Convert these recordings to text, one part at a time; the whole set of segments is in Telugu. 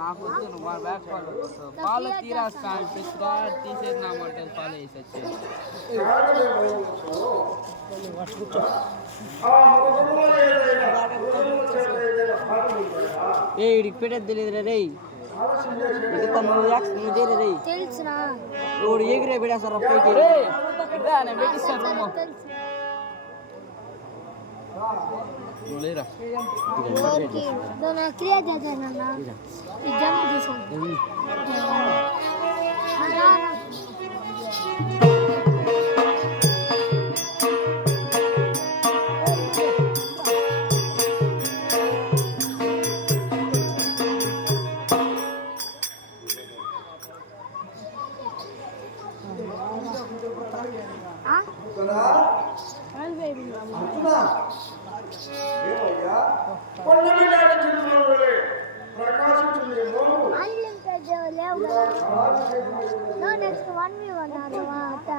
నాకు బ్యాక్ ఫాలో తీరాస్తా పెట్టుగా తీసేది నా మాట ఫాలో చేసి ఏ ఇడికి పెట్టేది తెలియదు రే నువ్వు చేరే రే ఇప్పుడు ఎగిరే పెడేస్తారు నేను పెట్టిస్తాను లేరా క్రియేట్ చేశానన్నా ఈ జంప్ తీసాను నెక్స్ట్ 1v1 తర్వాత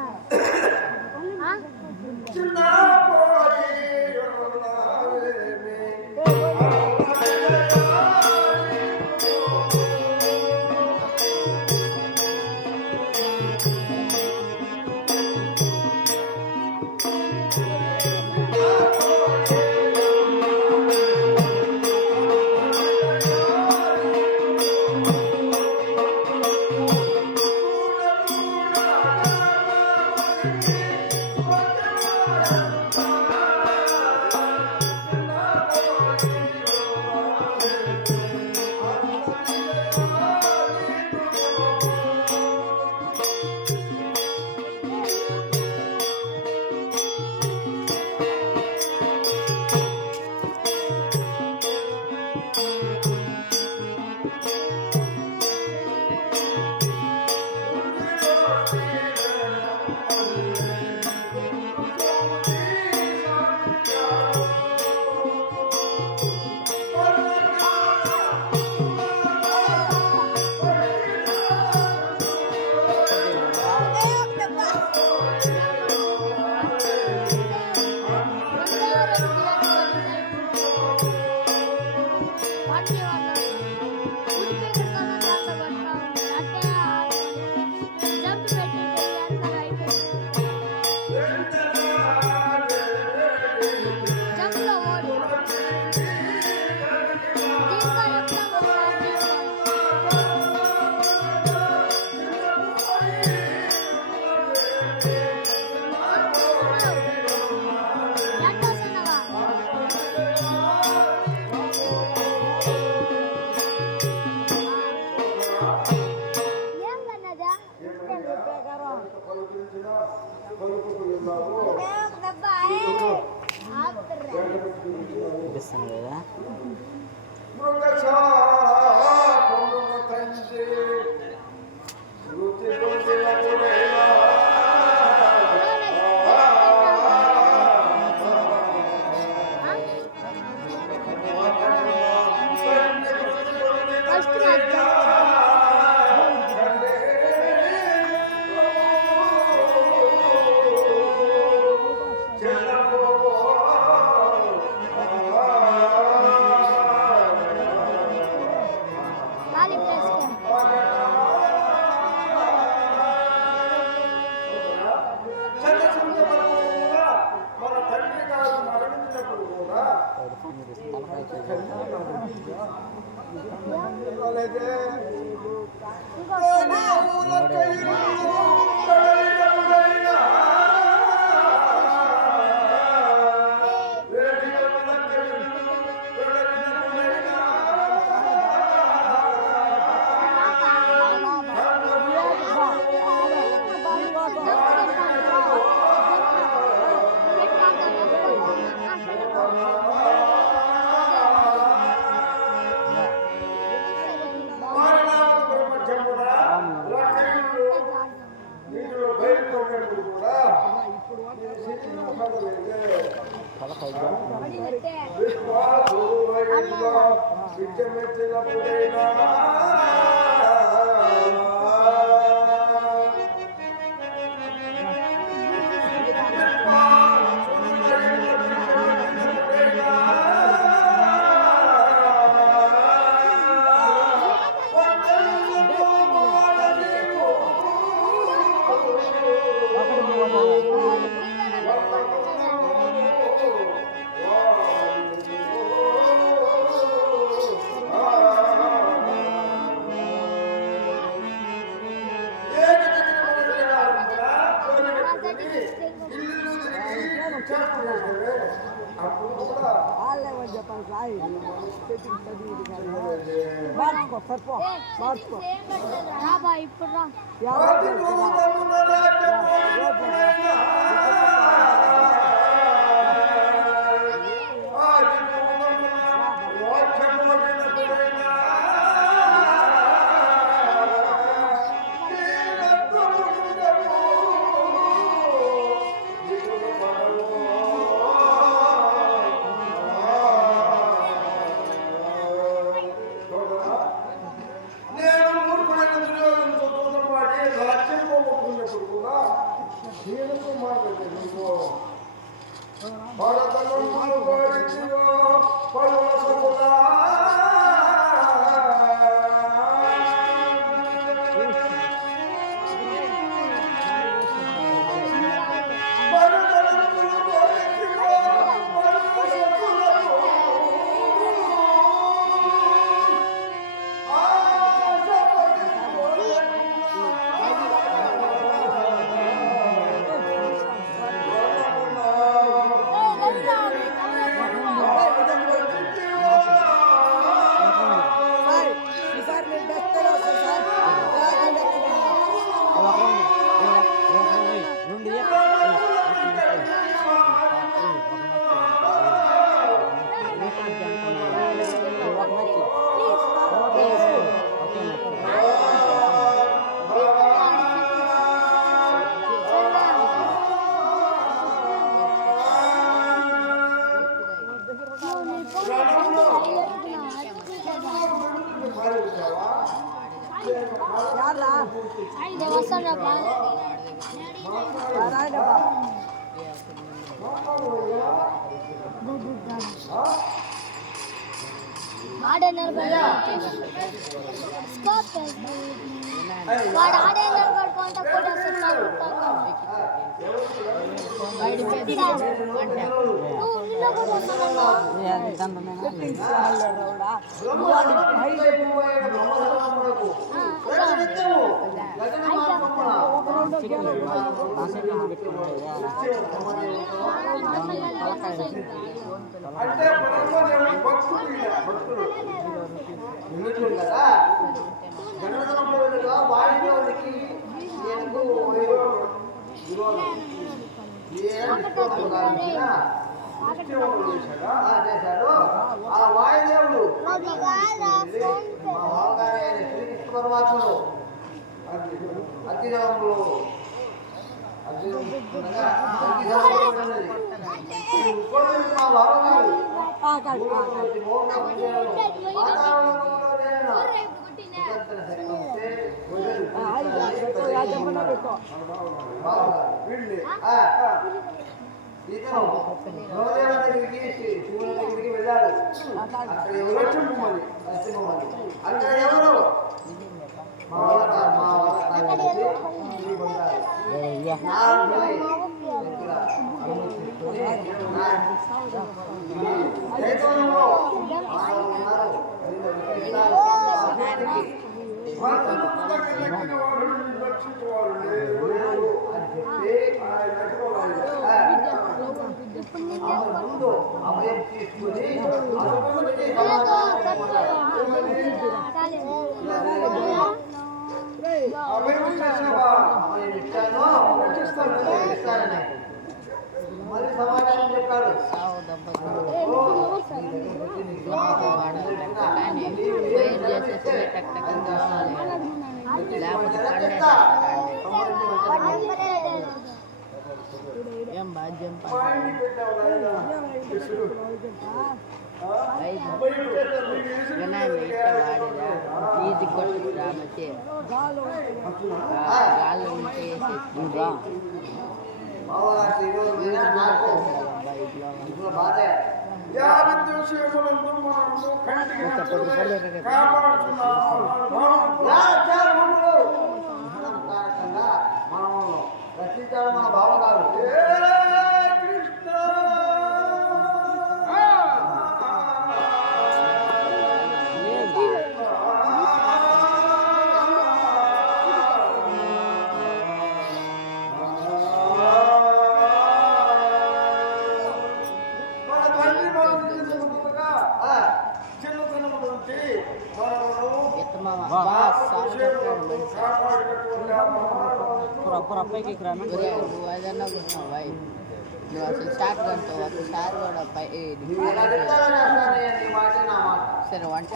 జంప్ పెట్టి పలుకరించిన పలుకుతున్నాము మృగశాపమున తండ్రి మృతి పొందినప్పుడైనా ఫస్ట్ మ్యాచ్ ఖాళీ ప్లేస్ మన తండ్రి గారు మరణించినప్పుడు కూడా నీటిలో బయలుపోయినప్పుడు కూడా విద్యమెత్తినప్పుడైనా రాబా ఇప్పుడు రా ఆడే నిలబడి స్కోప్ వాడు ఆడే నిలబడుకుంటా కూడా అంటే భక్తులు కదా గణపతి వాడికి ఈయనకు చేశాడు. ఆ వాయుదేవుడు మా బావగారు ఆయన శ్రీకృష్ణ పరమాత్ముడు అగ్నిజలంలో మా బావగారు దగ్గరికి శివుని దగ్గరికి వెళ్ళాడు. అక్కడ ఎవరు అక్కడ ఎవరు ముందు అభయం తీసుకుని మళ్ళీ సమాధానం చెప్పాడు. ఏం బాధ్యం వినాయన వాడిరా ఈజీ కొట్టు రామచే గాల్లో నుంచి మనము రక్షించాడు మన బావగారు. నువ్వు ఏదన్నా కూర్చున్నావు నువ్వు అసలు స్టార్ట్ కంటావు ఒకసారి కూడా సరే వంట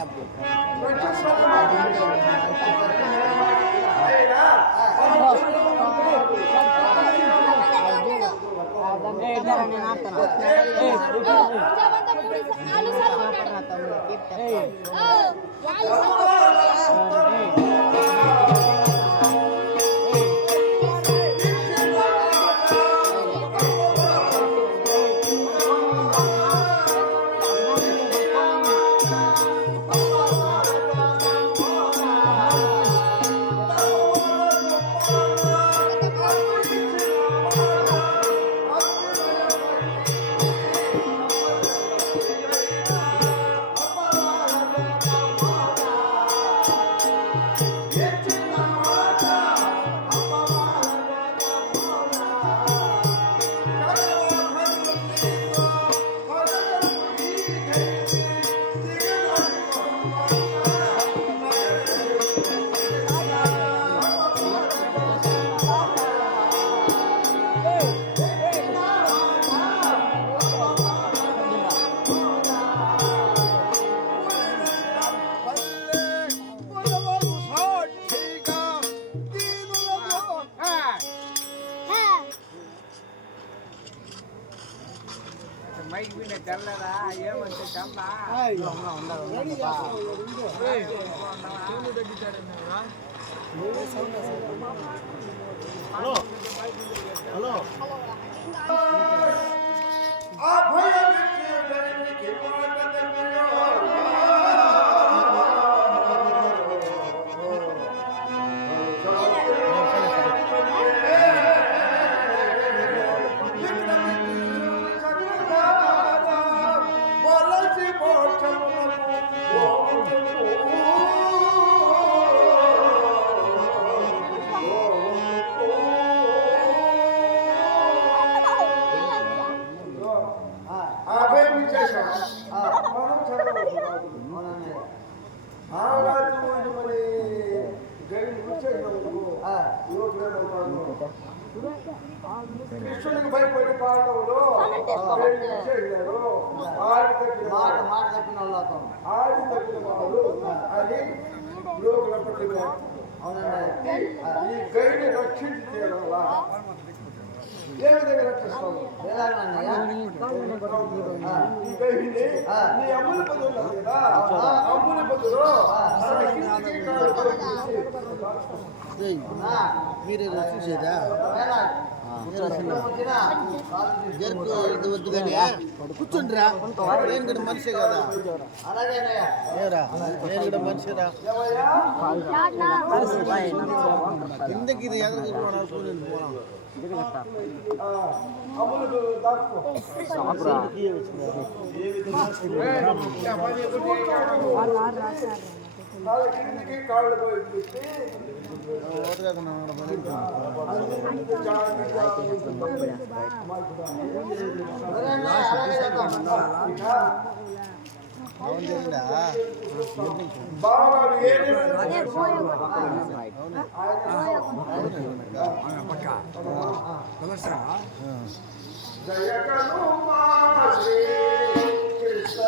నేను ఆడుతున్నా మైక్ మీద తెల్లరా ఏమంటే చంపా హలో హలో కృష్ణునికి భయపడి పాండవులు పెళ్లి చేశారు. ఆడి తప్పిన వాడు అని లోకుల పట్టిన ఈ గైని రక్షించి తీరాలా? ఏ విధంగా రక్షిస్తావు? ఈ గైని నీ అమ్ముల పది ఉన్నది కదా, అమ్ముల పదులు కిందికి కాళ్ళు మీరు చూసేదా వద్దు కానీ కూర్చుండ్రా. నేను కూడా మనిషి కదా, ఏరా నేను కూడా మనిషిరా. కిందకి ఇది ఎదురు పోనా అమ్ములు దాచుకో. వాళ్ళ కిందికి కాళ్ళు పోయి పెట్టి బావగారు ఏది జయకను మా శ్రీ కృష్ణ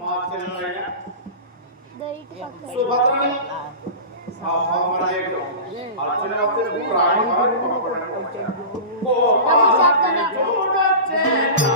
మా చిన్నయ్య దో ఇటు పక్క సుభద్రని ఆ భామరాయుడు అర్జున వస్తే రాయబారి గోపాలని చూడొచ్చేనా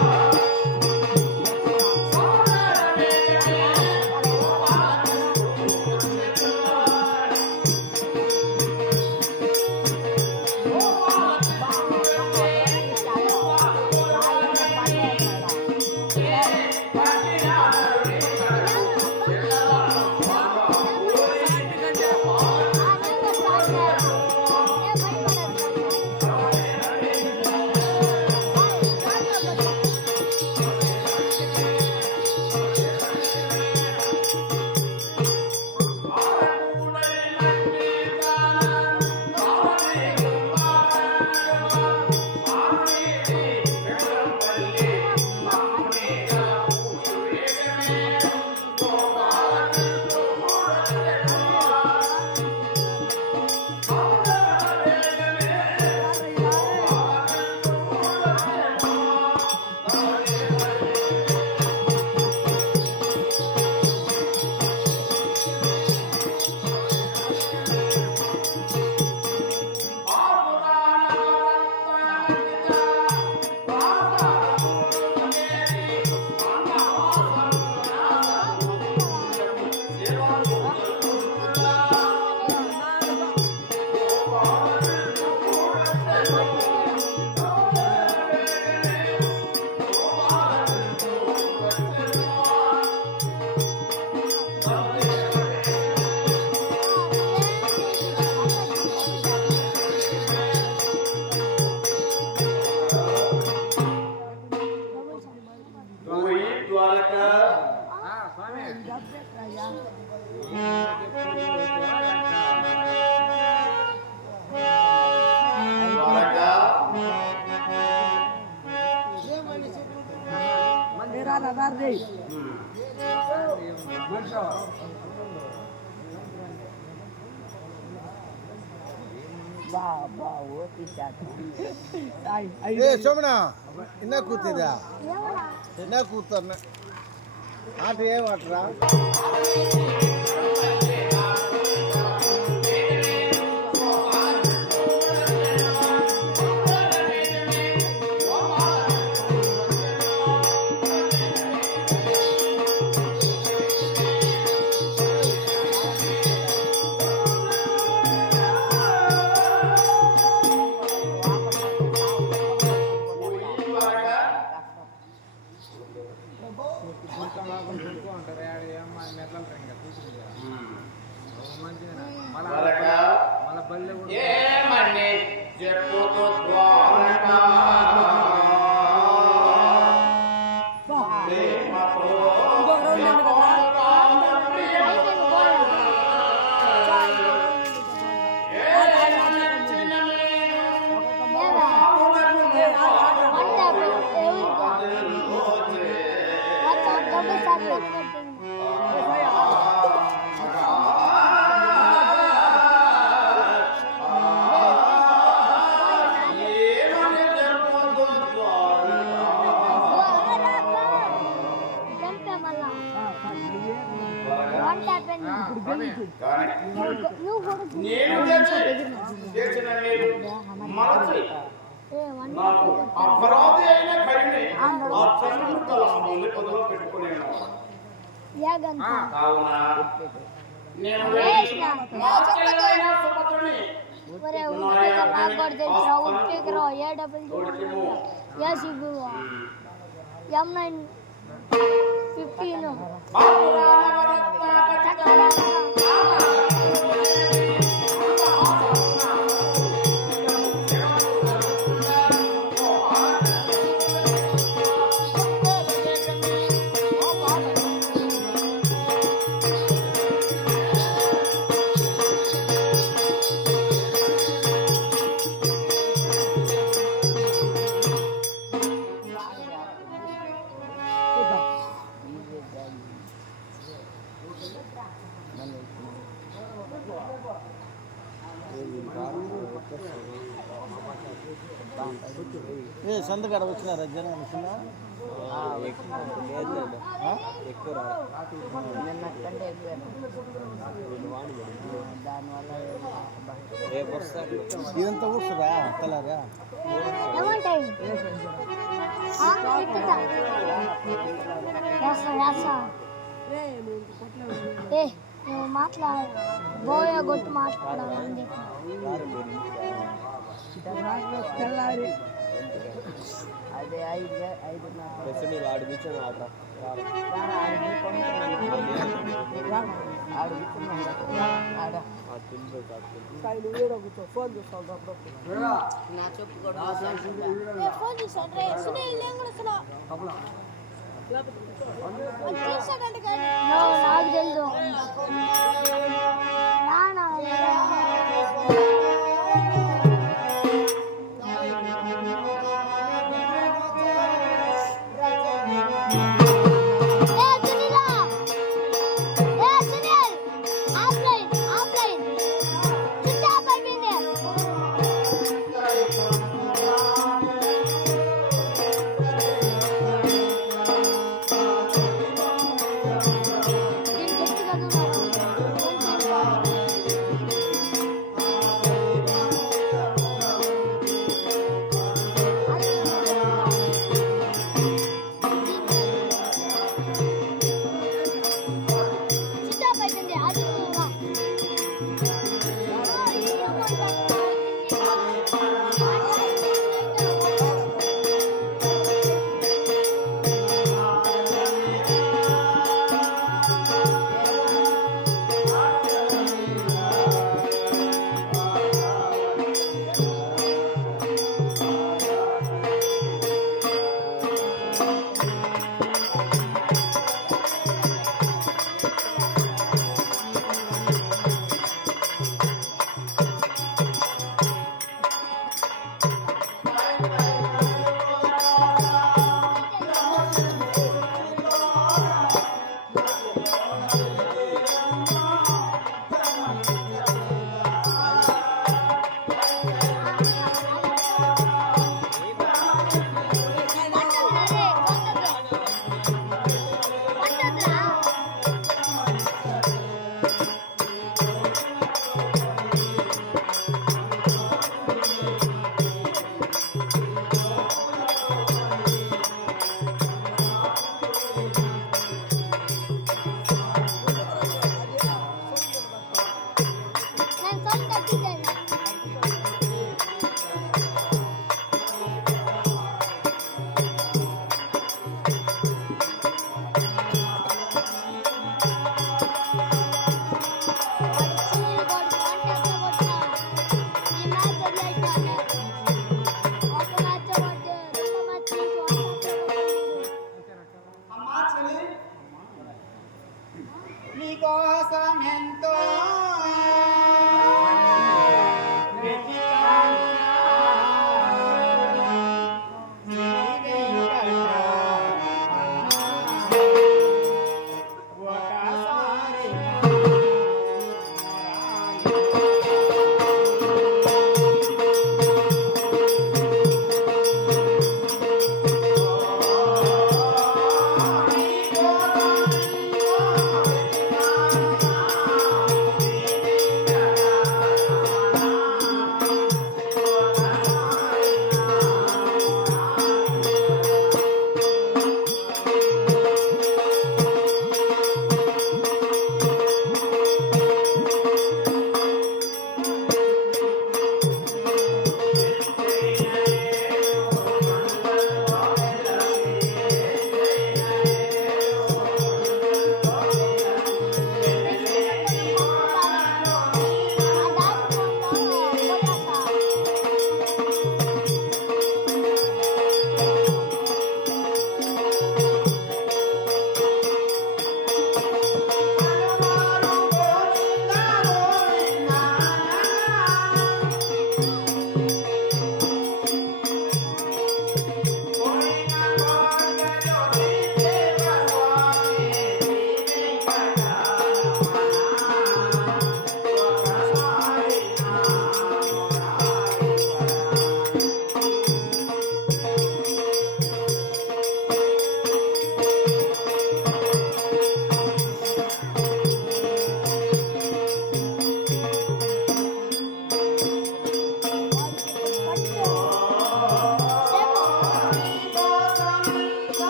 ಸೋಮಣ್ಣ ಇನ್ನ ಕೂತಿದ್ದ ಇನ್ನ ಕೂತಾರ ಆಟ ಏನ್ ಆಟ್ರಾ ఏమని చెప్పుతూ ద్వారకా నేను చేసిన మనసు నాకు అపరాధి అయిన కడిని లాభాన్ని పొదలో పెట్టుకునేను కావున నేను సుభద్రని సంతకాడ వచ్చినారా జనం వచ్చినా నిన్న కంటే ఎక్కువ దానివల్ల ఇదంతా కూర్చురా కలరా ఏమంటాయి ఏ నువ్వు మాట్లాడు బోయ కొట్టు మాట్లాడాలి అదే 5 ఆడు కూర్చొని ఆడరా నా చెప్పు కూడా ఫోన్ చూసాను రే సునీల్ నేను కూడా సునా నాకు తెలుసు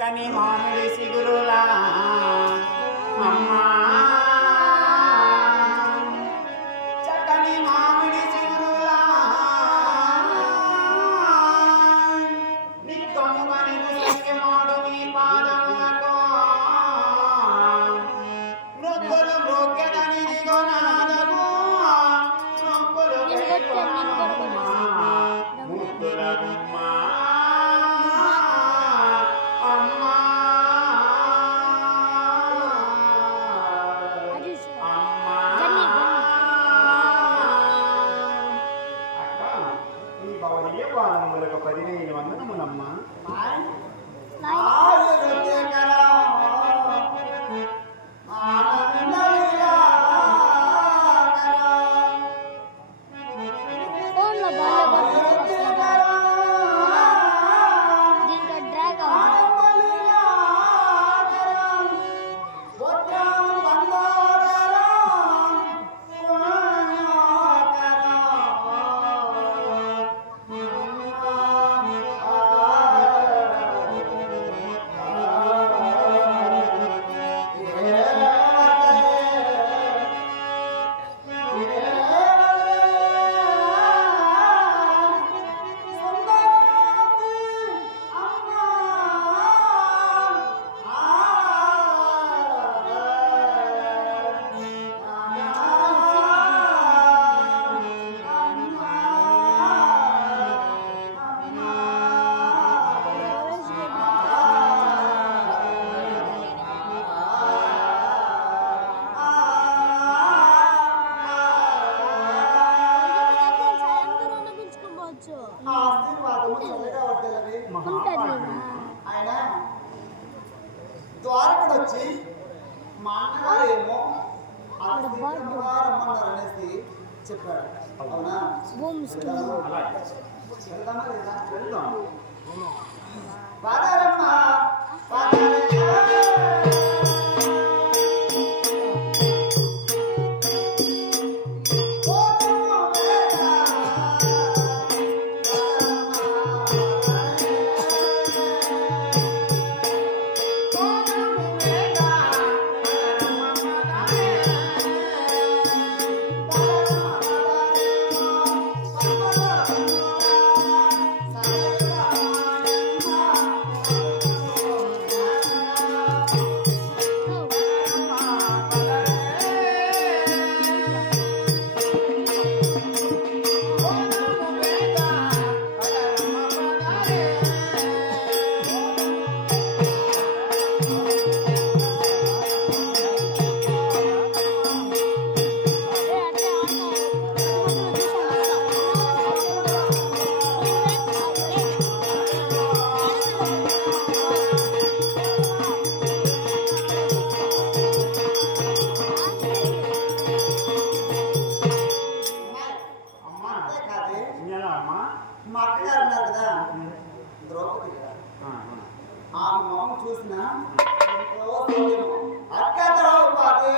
చక్కని మామిడి సిగురులా అమ్మా చక్కని మామిడి సిగురులా నిక్కముగని ముసలిమాడు నీ పాదములకు నొక్కులు మొక్కెదని దిగొనాదము నొక్కులు ముద్దుల గుమ్మ అమ్మా అది అక్క ఈ భవనీయ పాలనములకు 15 వందనములమ్మా ఫోన్లో బాగా దీంట్లో డ్రాగ్ అవుతుంది పిలుచుకోవచ్చు ఆయన ద్వారకుడు వచ్చి మా అన్నగారేమో రమ్మన్నారు అనేసి చెప్పాడు. అవునా? వెళ్దామా లేదా? వెళ్దాం పాదారమ్మా మా అక్కగారు ఉన్నారు కదా ద్రౌపది గారు. ఆమె మొహం చూసిన అక్క ద్రౌపది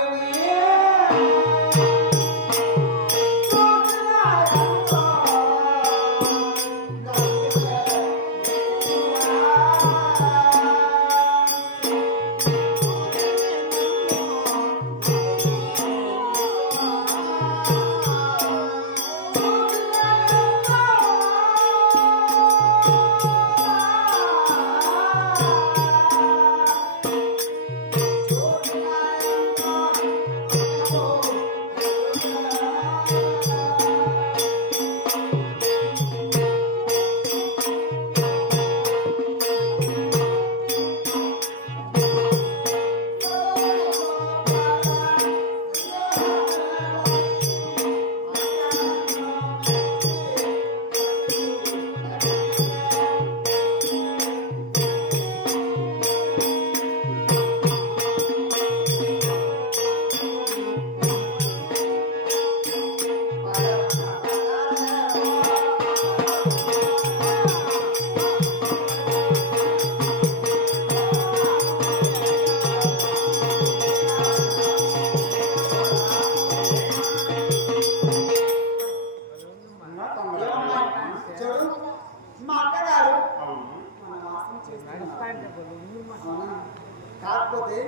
కాకపోతే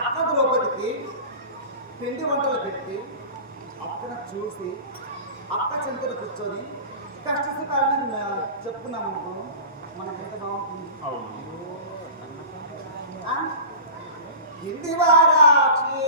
అక్క ద్రౌపదికి పిండి వంటలు పెట్టి అక్కను చూసి అక్క చెంతన కూర్చొని కష్ట సుఖాలను చెప్పుకున్నాం అనుకో మనకి ఎంత బాగుంటుంది. ఇంటి వారాక్షి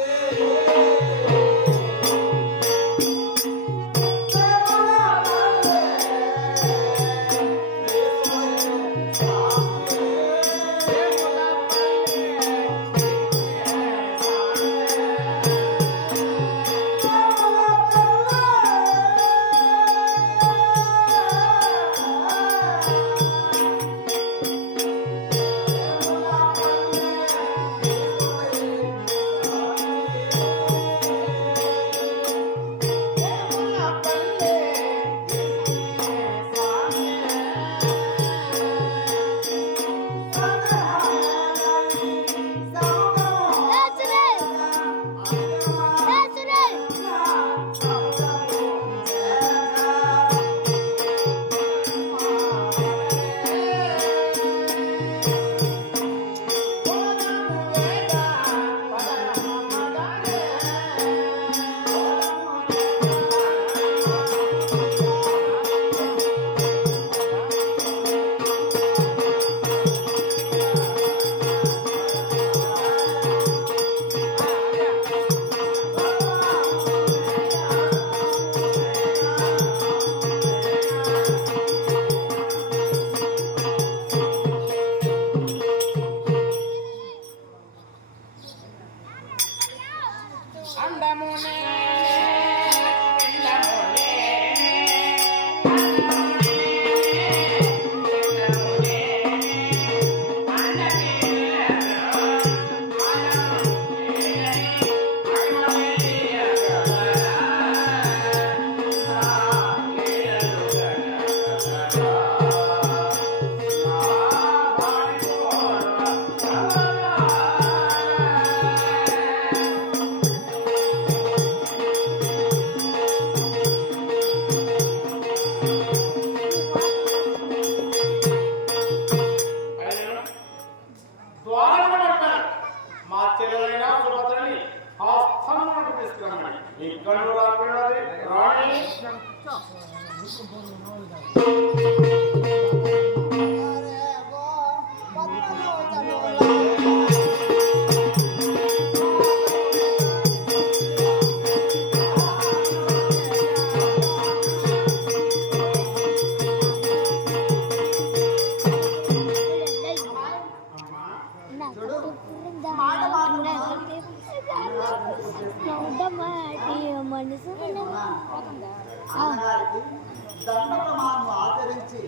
దండ ప్రమాణం ఆచరించి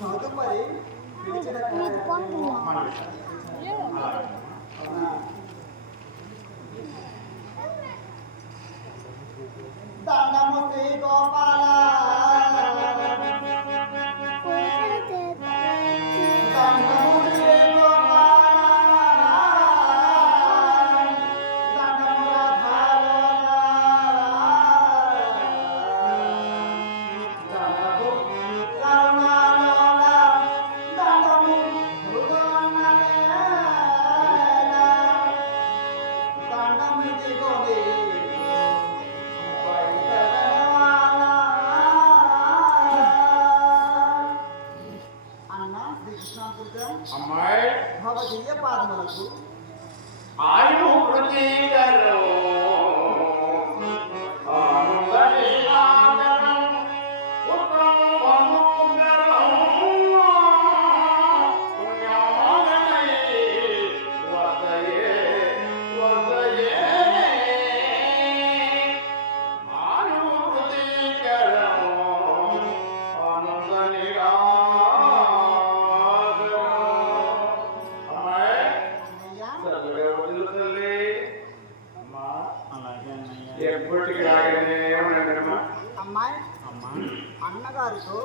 తదుపరి దండము శ్రీ గోపాల భవదీయ పాదములకు ఆయు ప్రతీకరో అమ్మాయి అన్నగారితో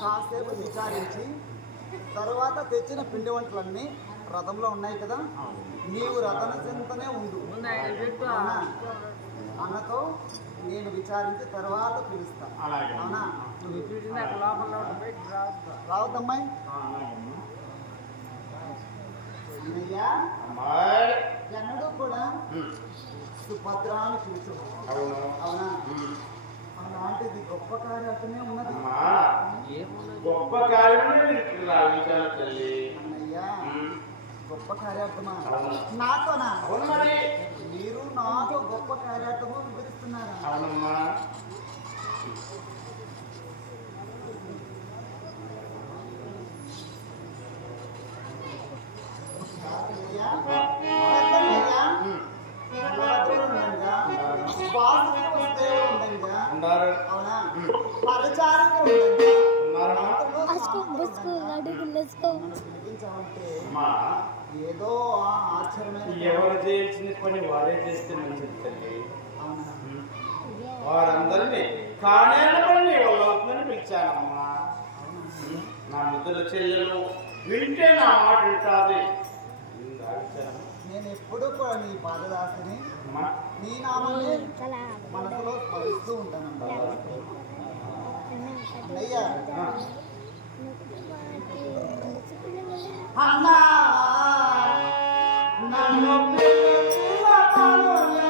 కాసేపు విచారించి తరువాత తెచ్చిన పిండి వంటలన్నీ రథంలో ఉన్నాయి కదా, నీవు రథన చెంతనే ఉండు. అన్నతో నేను విచారించి తర్వాత పిలుస్తా. అవునా? రావద్దమ్మాయి. అన్నయ్యా అమ్మాయి ఎన్నడూ కూడా సుభద్రాన్ని చూసు అవును అవునా అలాంటిది గొప్ప కార్యమే ఉన్నది అమ్మా గొప్ప కార్యమే రావించాలి తల్లి అన్నయ్యా గొప్ప కార్యార్థమా అవును. నాతోనా అవును మరి మీరు నాతో గొప్ప కార్యార్థము వివరిస్తున్నారా అవునమ్మా అన్నయ్యా, పెద్దన్నయ్యా, నల్లవద్రులు ఉండంగా, వాసుకి వస్తే ఉండంగా, ఉన్నారు అవునా పరిచారకులు ఉండంగా, ఉన్నారమ్మా మంత్రులు, అస్కో బస్కో అడుగు లెస్కో నన్ను పిలిపించాలంటే అమ్మా ఏదో ఆశ్చర్యమైన ఎవరు చేయించిన పని వారే చేస్తే మంచిది తల్లి అవునా వారందరినీ కానేళ్ళ పని వాళ్ళు అవుతుందని పిలిచానమ్మా నా ముద్దుల చెల్లెలు వింటే నా మాట వింటాది నేను ఎప్పుడూ కూడా నీ పాదదాసిని అమ్మా నీ నామాన్ని తలా మనసులో స్మరిస్తూ ఉంటానమ్మా అన్నయ్య అన్నా నన్ను పిలిచిన పలులేనా?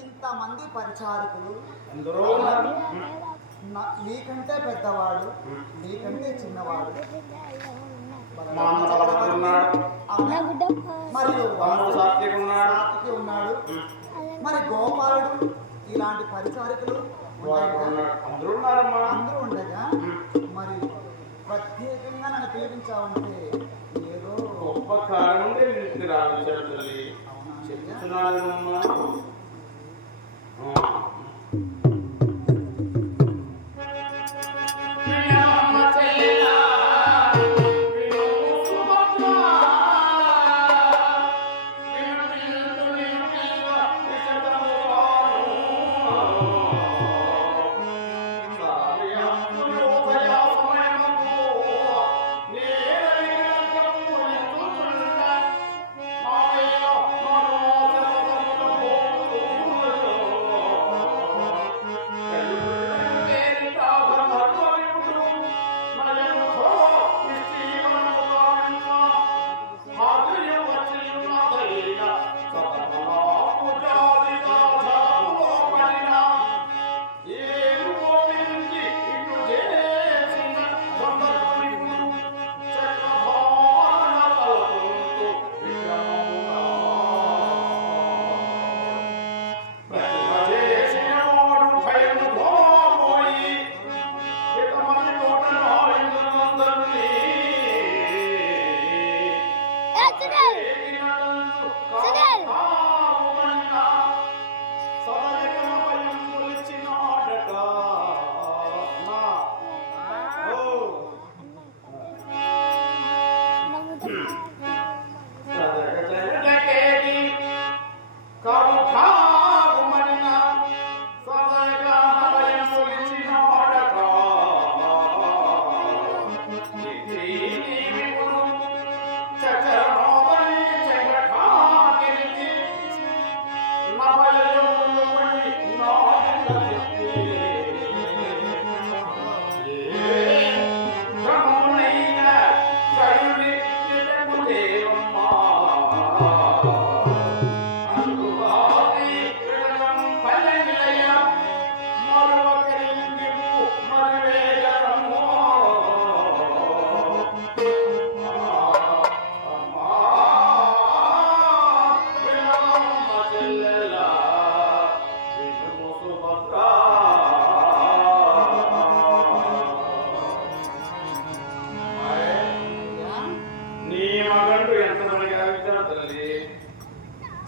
ఇంతమంది పరిచారకులు అందరూ ఉన్నారు నీకంటే పెద్దవాడు నీకంటే చిన్నవాడు మా అన్న తలపతి ఉన్నాడు అవునా? మరియు తమ్ముడు సాత్విక్ ఉన్నాడు సాత్వికి ఉన్నాడు మరి గోపాలుడు ఇలాంటి పరిచారకులు వాడు ఉండగా, ఉన్నాడు అందరూ ఉన్నారమ్మా అందరూ ఉండగా మరి ప్రత్యేకంగా నన్ను పిలిపించావంటే ఏదో గొప్ప కారణం ఉంటే ఇంటికి రావించాడు తల్లి అవునా చెయ్య? చెప్తున్నానమ్మా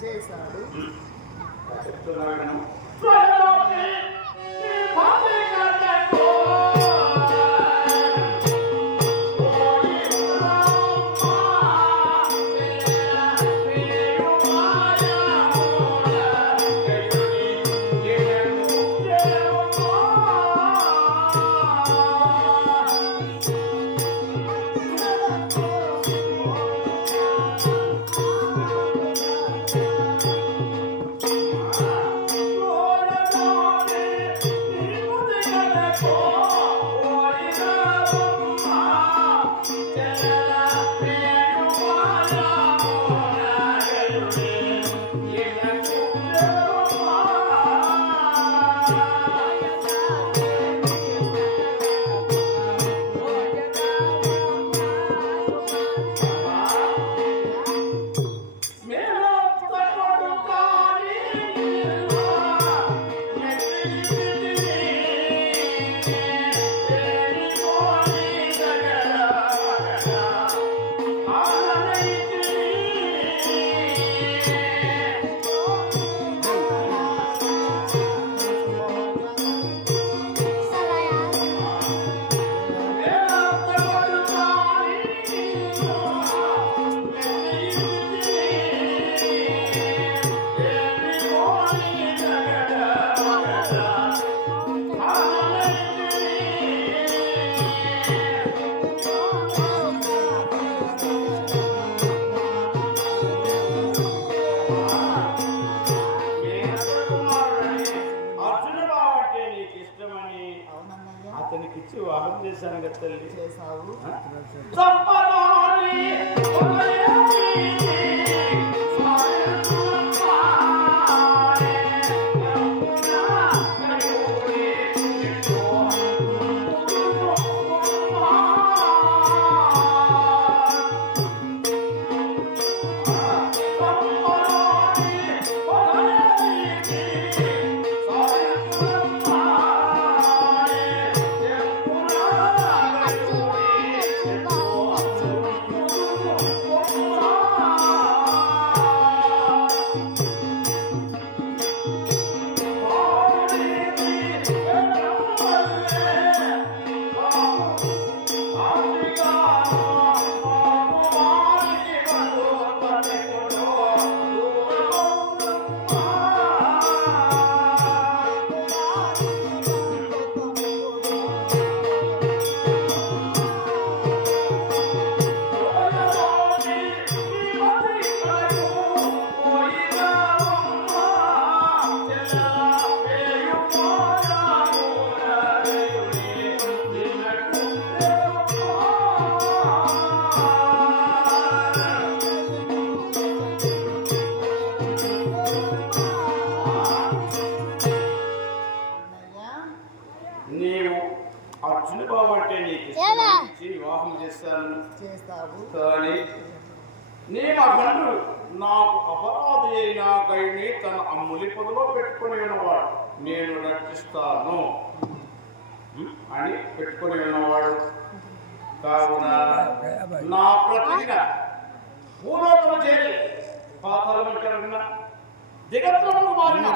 చేశాడు. అతనికిచ్చి వివాహం చేశాను కదా తల్లి. చేశావు. నీవు అర్జున బాబు అంటే నీకు ఇష్టం వివాహం చేస్తాను. కానీ నీ మగను నాకు అపరాధి అయినా కైని తన అమ్ములి పొదలో పెట్టుకుని ఉన్నవాడు నేను రక్షిస్తాను అని పెట్టుకుని ఉన్నవాడు. కావున నా ప్రతిగా పూర్వతము చేరి పాతాళం కన్నా దిగత్వము మారిన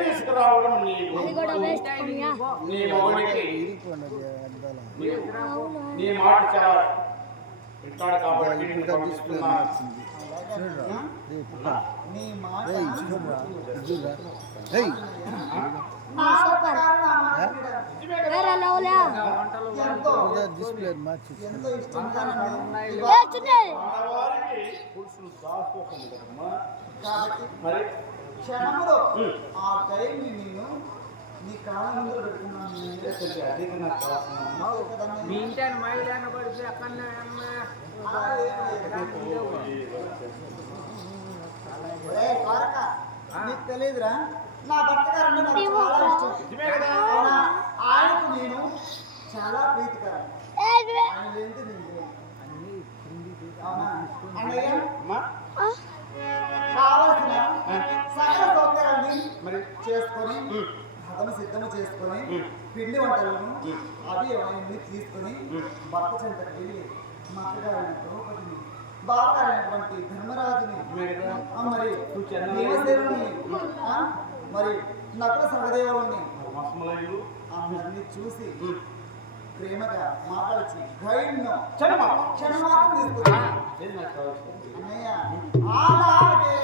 తీసుకురావడం నీ మొగనికి నీ మాట చాలా వింటాడు కాబట్టి పంపిస్తున్నాను. నీ మాట సూపర్ వేరే లెవెల్ ఎంతో ఎంతో ఇష్టంగా నన్ను ఏ చిన్న ఆడవారికి పురుషులు దాపోకం కదమ్మా. కాబట్టి మరి క్షణంలో ఆ టైంని నేను నీ కాళ్ళ ముందు పెడుతున్నాను. అదే నాకు కావాల్సిన మీ ఇంటి మైదాన పడితే అక్కడనే అమ్మ నీకు తెలియదురా నా భర్త గారు అంటే నాకు చాలా ఇష్టం. అవునా? ఆయనకు నేను చాలా ప్రీతికరం. ఆయన లేనిది నేను లేను. అవునా? అన్నయ్య కావలసిన సకల సౌకర్యాన్ని మరి చేసుకొని హతము సిద్ధము చేసుకొని పిండి వంటలను అవి అవన్నీ తీసుకొని భర్త చెంతకు వెళ్ళి మా అత్తగారైన ద్రౌపదిని బావగారైనటువంటి ధర్మరాజుని మరి దేవసేనుని మరి నకుల సహదేవుని మసమలైలు అందరినీ చూసి ప్రేమగా మాట్లాడి గైడ్ను క్షణమాత్రం తీసుకున్నా. ఏం నాకు కావాల్సింది? అన్నయ్య అలాగే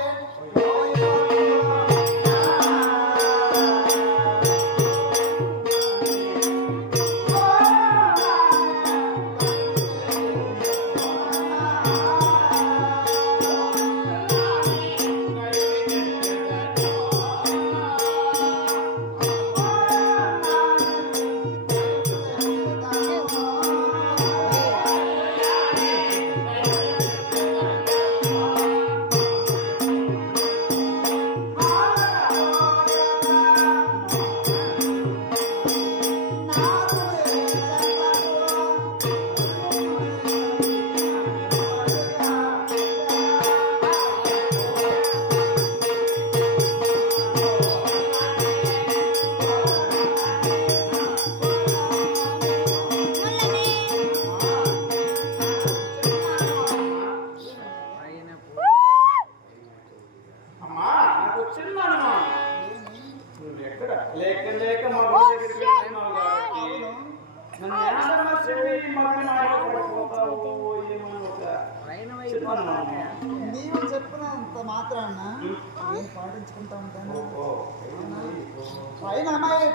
అమ్మా నాకు చిన్న అనుమానం. నువ్వు ఎక్కడ లేక లేక మా గుడి దగ్గరికి వెళ్తున్నావు కాబట్టి నన్ను ఏమన్నా చెవి మమ్మీ మాట్లాడుకోతావు ఏమో ఒక చిన్న అనుమానం. నీవు చెప్పినంత మాత్రాన నేను పాటించుకుంటా ఉంటాను. పైన అమ్మాయి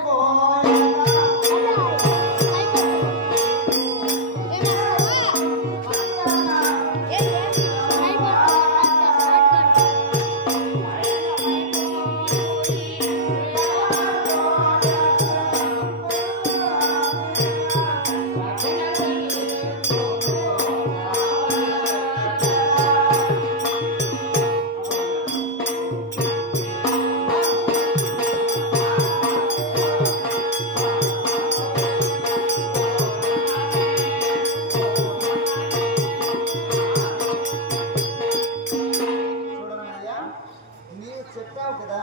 చూడనయ్యా, నీవు చెప్పావు కదా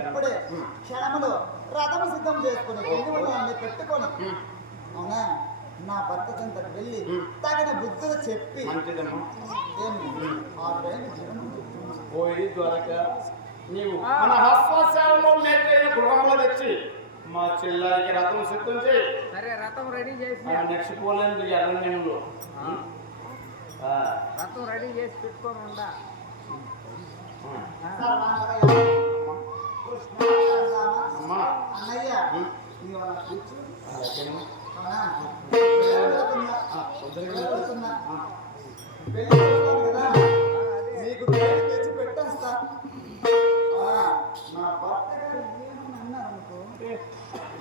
ఇప్పుడే క్షణములో రథము సిద్ధం చేసుకుని పిండి వంటలన్నీ పెట్టుకొని అవునా నా భర్త చెంతకు వెళ్ళి తగిన బుద్ధులు చెప్పి మంచిదమ్మా. ఆ టైం జీవనం చెప్తున్నా. పోయి ద్వారక నీవు మన హస్తసేవలో మేకైన గృహంలో తెచ్చి మా చెల్లాయికి రథం సిద్ధం చేయి. సరే రథం రెడీ చేసి నెక్స్ట్ పోలేదు అరణ్యంలో రథం రెడీ చేసి పెట్టుకొని ఉండా. కృష్ణ అమ్మా అన్నయ్య నీవు అలా కూర్చో. అలాగేనమ్మా. అవునా? వెళ్తున్నా. పెళ్లి చేస్తాను కదా నీకు పేరు తెచ్చి పెట్టేస్తా. అవునా? నా భర్త గారు ఏమని అన్నారు అనుకో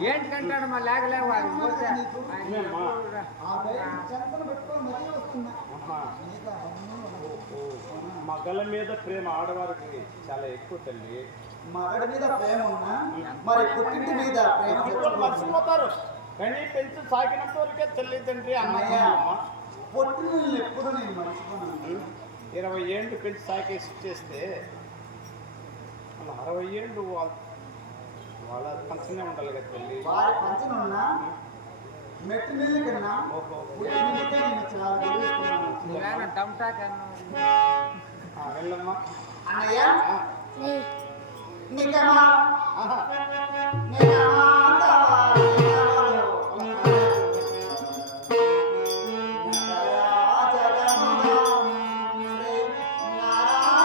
ఏంటికంటాడు మా లేకలేవు వాడికి పోతే ఆయన ఏమ్మా? ఆ టైం చెంతను పెట్టుకొని మరీ వస్తున్నా. అమ్మా. మిగతా అన్నీ ఉన్నాయి. మగల మీద ప్రేమ ఆడవారికి చాలా ఎక్కువ తల్లి. మగడి మీద ప్రేమ ఉన్నా మరి పుట్టింటి మీద ప్రేమ తెచ్చుకోవాలి. మర్చిపోతారు కానీ పెంచి సాగినంత వరకే తల్లి తండ్రి అన్నయ్య అన్నయ్య పుట్టిన ఎప్పుడు నేను మర్చిపోను. 20 ఏళ్ళు పెంచి సాకేసి చేస్తే వాళ్ళ 60 ఏళ్ళు వాళ్ళ పంచనే ఉండాలి కదా తల్లి. వారి పంచన ఉన్నా మెట్టు నీళ్ళు కన్నా పుట్టినకే నేను చాలా గెలుస్తున్నాను. నువ్వేనా టమ్టా కన్నా వెళ్ళమ్మా. అన్నయ్య ఆ, నిజమా ఆహా. నిజమా జగముగా శ్రీ నారాయణ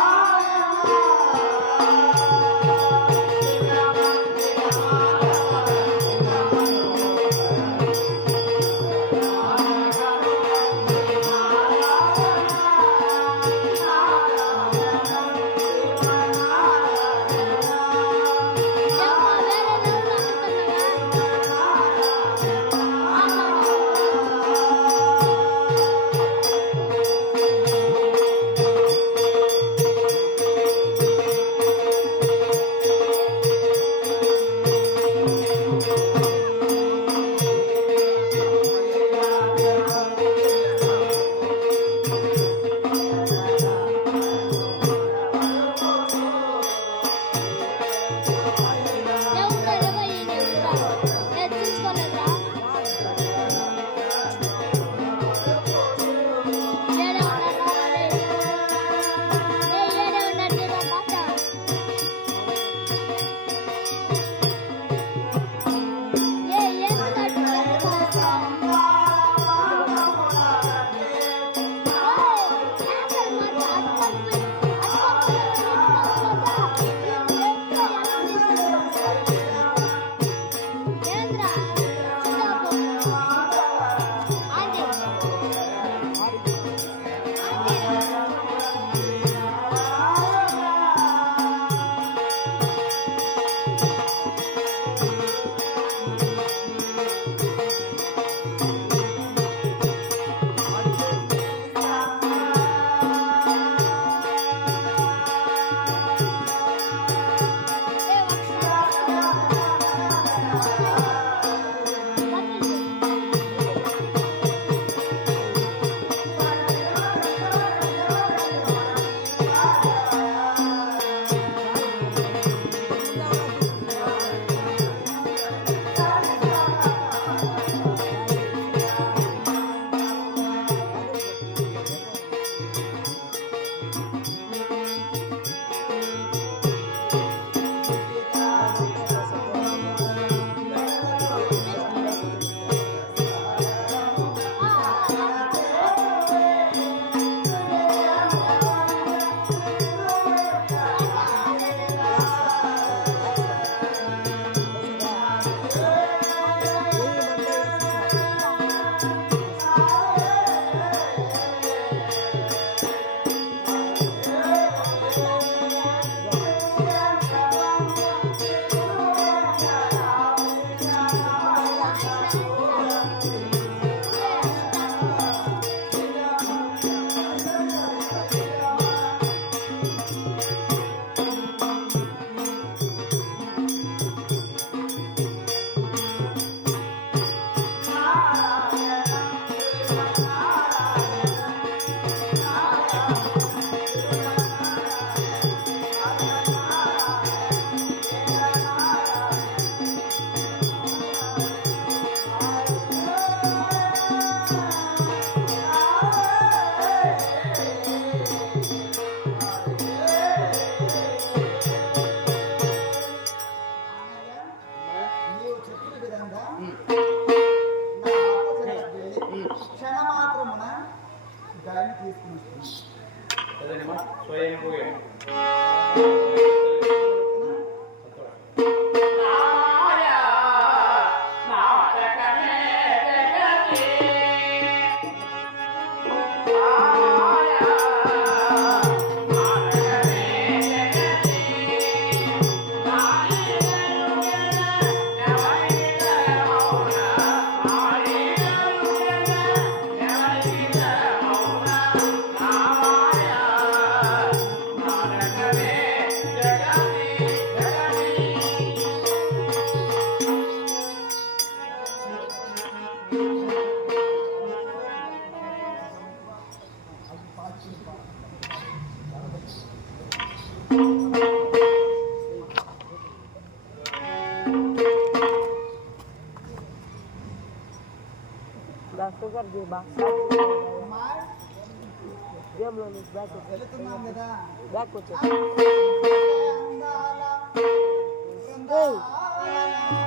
వెళుతున్నాం కదా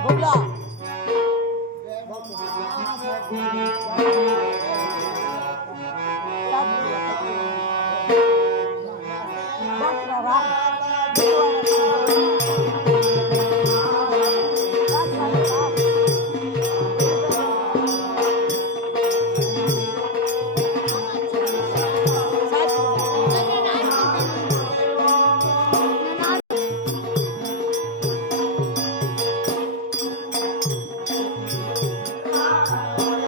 బుగ్లా అందాల